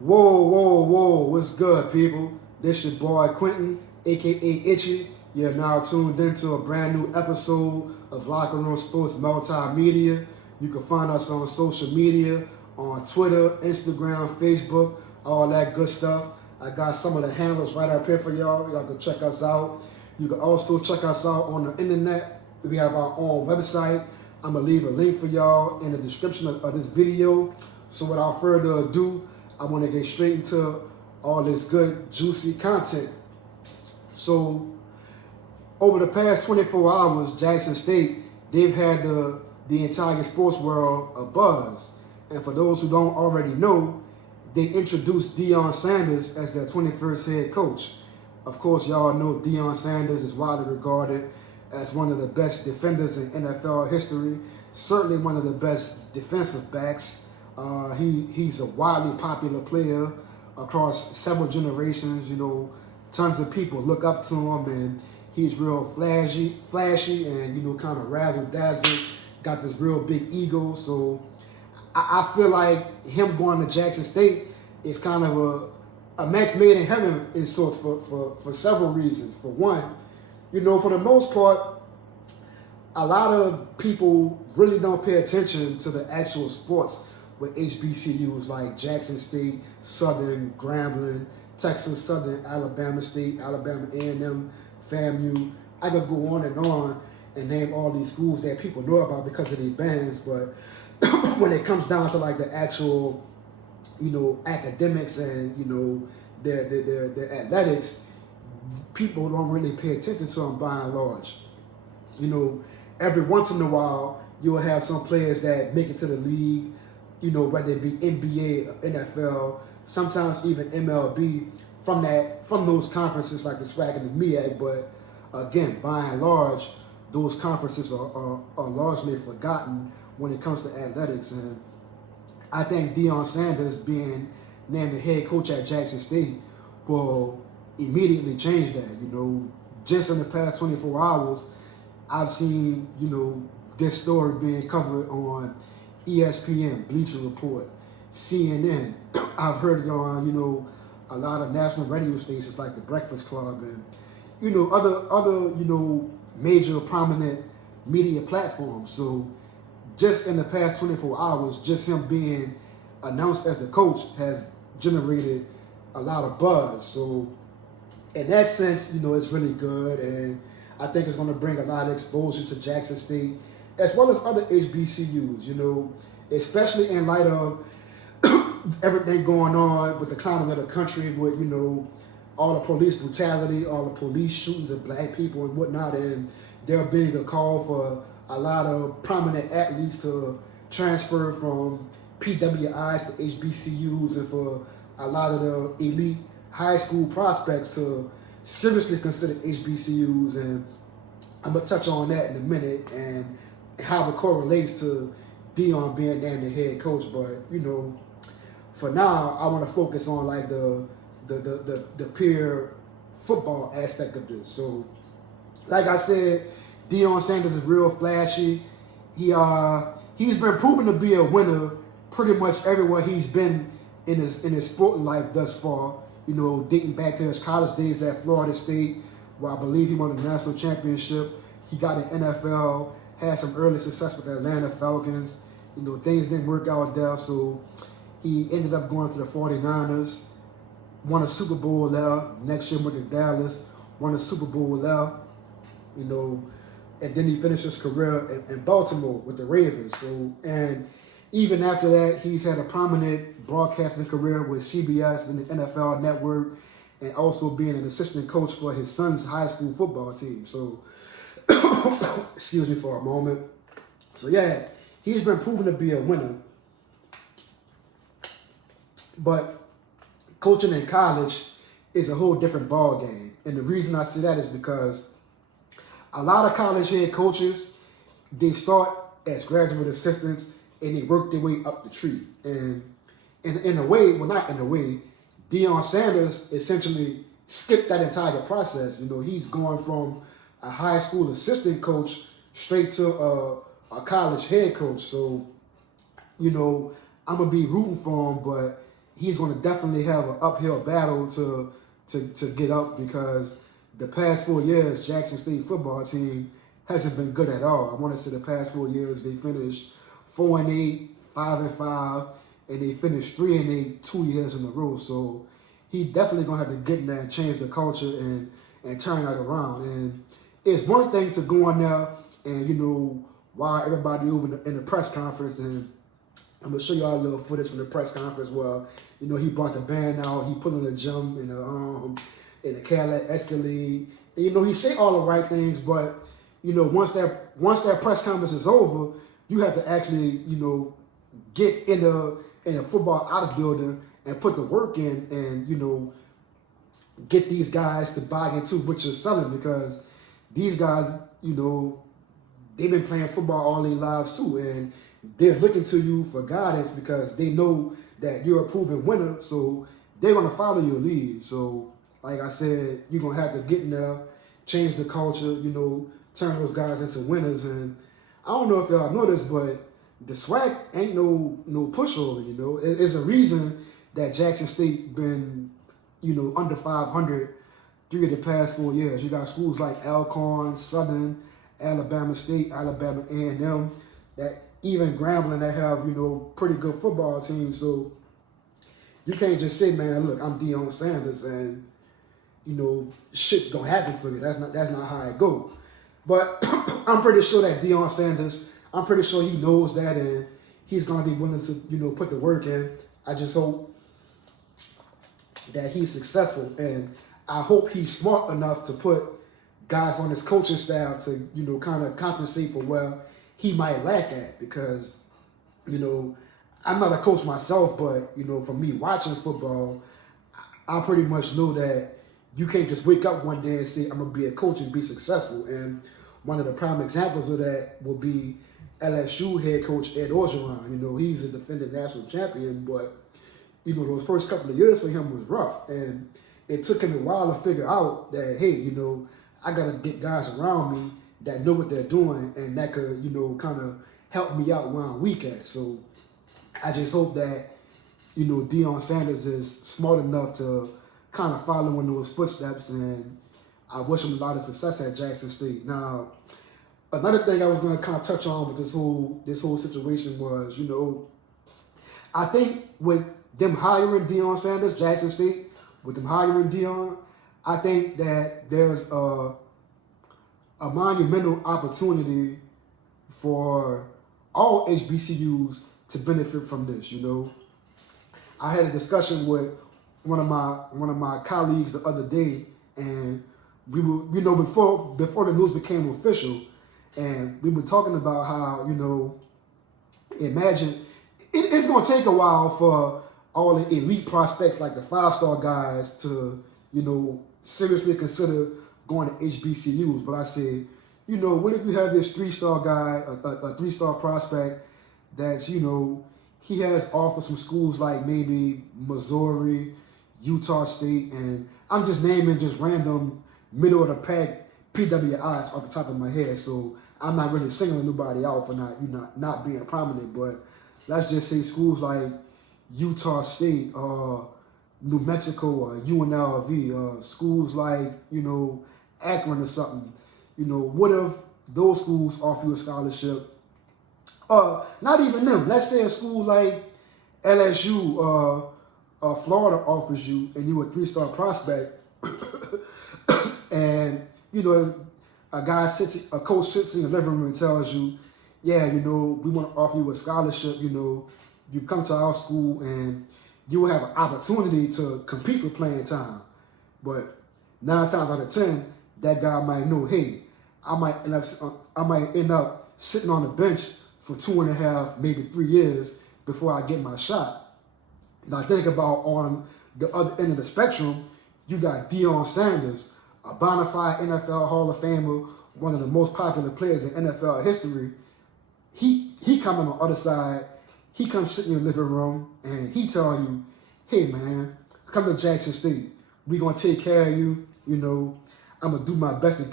Whoa, what's good, people? This your boy Quentin, aka Itchy. You're now tuned into a brand new episode of Locker Room Sports Multimedia. You can find us on social media, on Twitter, Instagram, Facebook, all that good stuff. I got some of the handles right up here for y'all. Y'all can check us out. You can also check us out on the internet. We have our own website. I'm going to leave a link for y'all in the description of this video. So without further ado, I want to get straight into all this good, juicy content. So, over the past 24 hours, Jackson State, they've had the entire sports world a buzz. And for those who don't already know, they introduced Deion Sanders as their 21st head coach. Of course, y'all know Deion Sanders is widely regarded as one of the best defenders in NFL history, certainly one of the best defensive backs. He's a widely popular player across several generations. You know, tons of people look up to him, and he's real flashy, and kind of razzle dazzle. Got this real big ego. So I feel like him going to Jackson State is kind of a match made in heaven in sorts for several reasons. For one, for the most part, a lot of people really don't pay attention to the actual sports with HBCUs like Jackson State, Southern, Grambling, Texas Southern, Alabama State, Alabama A&M, FAMU. I could go on and name all these schools that people know about because of their bands, but when it comes down to like the actual, academics and, their athletics, people don't really pay attention to them by and large. Every once in a while, you'll have some players that make it to the league, whether it be NBA, NFL, sometimes even MLB, from those conferences like the SWAC and the MEAC. But again, by and large, those conferences are largely forgotten when it comes to athletics. And I think Deion Sanders being named the head coach at Jackson State will immediately change that. Just in the past 24 hours, I've seen, this story being covered on ESPN, Bleacher Report, CNN. I've heard it on, a lot of national radio stations like The Breakfast Club and, other major prominent media platforms. So just in the past 24 hours, just him being announced as the coach has generated a lot of buzz. So in that sense, it's really good. And I think it's going to bring a lot of exposure to Jackson State as well as other HBCUs, especially in light of everything going on with the climate of the country with, all the police brutality, all the police shootings of black people and whatnot. And there being a call for a lot of prominent athletes to transfer from PWIs to HBCUs and for a lot of the elite high school prospects to seriously consider HBCUs. And I'm going to touch on that in a minute and how it correlates to Deion being named the head coach. But, for now, I want to focus on like the pure football aspect of this. So, like I said, Deion Sanders is real flashy. He's been proven to be a winner pretty much everywhere he's been in his sporting life thus far. Dating back to his college days at Florida State, where I believe he won the national championship. He got an NFL, had some early success with the Atlanta Falcons. Things didn't work out there, so he ended up going to the 49ers, won a Super Bowl there. Next year went to Dallas, won a Super Bowl there, and then he finished his career in Baltimore with the Ravens. So, and even after that, he's had a prominent broadcasting career with CBS and the NFL Network, and also being an assistant coach for his son's high school football team. So, excuse me for a moment. So yeah, he's been proven to be a winner. But coaching in college is a whole different ball game. And the reason I say that is because a lot of college head coaches, they start as graduate assistants and they work their way up the tree. And in a way, well, not in a way, Deion Sanders essentially skipped that entire process. He's going from a high school assistant coach straight to a college head coach. So, I'm going to be rooting for him, but he's going to definitely have an uphill battle to get up, because the past 4 years, Jackson State football team hasn't been good at all. I want to say the past 4 years they finished 4-8, 5-5, and they finished 3-8 2 years in a row. So he definitely gonna have to get in there and change the culture and turn that around. And it's one thing to go on there and, you know, while everybody over in the press conference, and I'm gonna show y'all a little footage from the press conference where, you know, he brought the band out, he put in the gym in the Cadillac Escalade. And, you know, he say all the right things, but, you know, once that press conference is over, you have to actually, you know, get in a football ops building and put the work in, and, you know, get these guys to buy into what you're selling, because these guys, you know, they've been playing football all their lives too, and they're looking to you for guidance because they know that you're a proven winner, so they're going to follow your lead. So, like I said, you're going to have to get in there, change the culture, you know, turn those guys into winners. And I don't know if y'all know this, but the swag ain't no pushover, you know. It's a reason that Jackson State been, you know, under 500 3 of the past 4 years. You got schools like Alcorn, Southern, Alabama State, Alabama A&M, that even Grambling that have, you know, pretty good football teams. So you can't just say, man, look, I'm Deion Sanders and, you know, shit gonna happen for you. That's not how it go. But I'm pretty sure that Deion Sanders, I'm pretty sure he knows that, and he's gonna be willing to, you know, put the work in. I just hope that he's successful, and I hope he's smart enough to put guys on his coaching staff to, you know, kind of compensate for where he might lack at. Because, you know, I'm not a coach myself, but, you know, from me watching football, I pretty much know that you can't just wake up one day and say, I'm going to be a coach and be successful. And one of the prime examples of that will be LSU head coach Ed Orgeron. You know, he's a defending national champion, but, you know, those first couple of years for him was rough. And it took him a while to figure out that, hey, you know, I got to get guys around me that know what they're doing and that could, you know, kind of help me out where I'm weak at. So I just hope that, you know, Deion Sanders is smart enough to kind of follow in those footsteps, and I wish him a lot of success at Jackson State. Now, another thing I was going to kind of touch on with this whole situation was, you know, I think with them hiring Deion Sanders, Jackson State, with them hiring Deion, I think that there's a monumental opportunity for all HBCUs to benefit from this. You know, I had a discussion with one of my colleagues the other day, and we were, you know, before the news became official, and we were talking about how, you know, imagine it's going to take a while for all the elite prospects like the 5-star guys to, you know, seriously consider going to HBCUs. But I said, you know, what if you have this 3-star guy, a 3-star prospect that's, you know, he has offers from schools like maybe Missouri, Utah State, and I'm just naming just random middle of the pack PWIs off the top of my head. So I'm not really singling nobody out for not being prominent, but let's just say schools like Utah State, New Mexico, or UNLV, schools like, you know, Akron or something. You know, what if those schools offer you a scholarship? Not even them. Let's say a school like LSU, Florida offers you, and you're a 3-star prospect, and, you know, a coach sits in your living room and tells you, yeah, you know, we want to offer you a scholarship. You know, you come to our school and you will have an opportunity to compete for playing time. But 9 times out of 10, that guy might know, hey, I might end up sitting on the bench for 2.5, maybe 3 years before I get my shot. Now think about on the other end of the spectrum, you got Deion Sanders, a bona fide NFL Hall of Famer, one of the most popular players in NFL history. He come on the other side, he comes sit in your living room and he tell you, hey man, come to Jackson State. We're gonna take care of you. You know, I'm gonna do my best to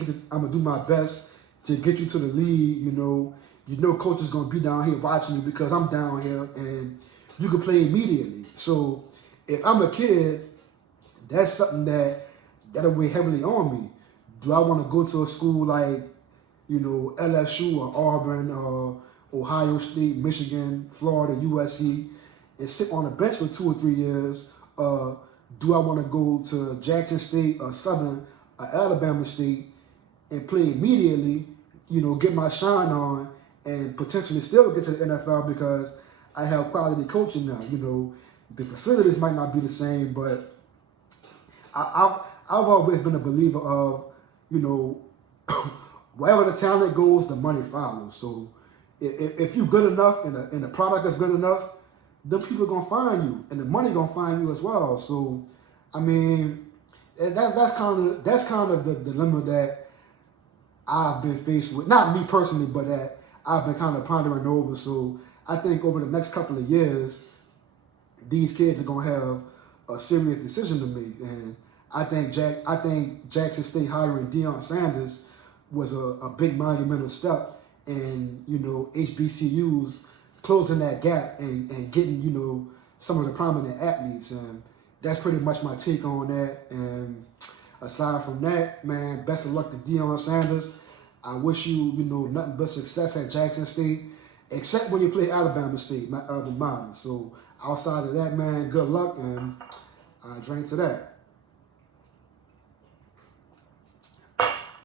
get you to the league. You know, coach is gonna be down here watching you because I'm down here, and you can play immediately. So if I'm a kid, that's something that'll weigh heavily on me. Do I want to go to a school like, LSU or Auburn or Ohio State, Michigan, Florida, USC, and sit on the bench for 2 or 3 years? Do I want to go to Jackson State or Southern or Alabama State and play immediately, get my shine on and potentially still get to the NFL because I have quality coaching now? The facilities might not be the same, but I've always been a believer of, wherever the talent goes, the money follows. So if you're good enough and the product is good enough, then people are gonna find you, and the money gonna find you as well. So, I mean, that's kind of the dilemma that I've been faced with. Not me personally, but that I've been kind of pondering over. So I think over the next couple of years, these kids are gonna have a serious decision to make, and I think Jackson State hiring Deion Sanders was a big monumental step in HBCUs closing that gap and getting some of the prominent athletes, and that's pretty much my take on that. And aside from that, man, best of luck to Deion Sanders. I wish you nothing but success at Jackson State, except when you play Alabama State, my other mine. So outside of that, man, good luck, and I drink to that.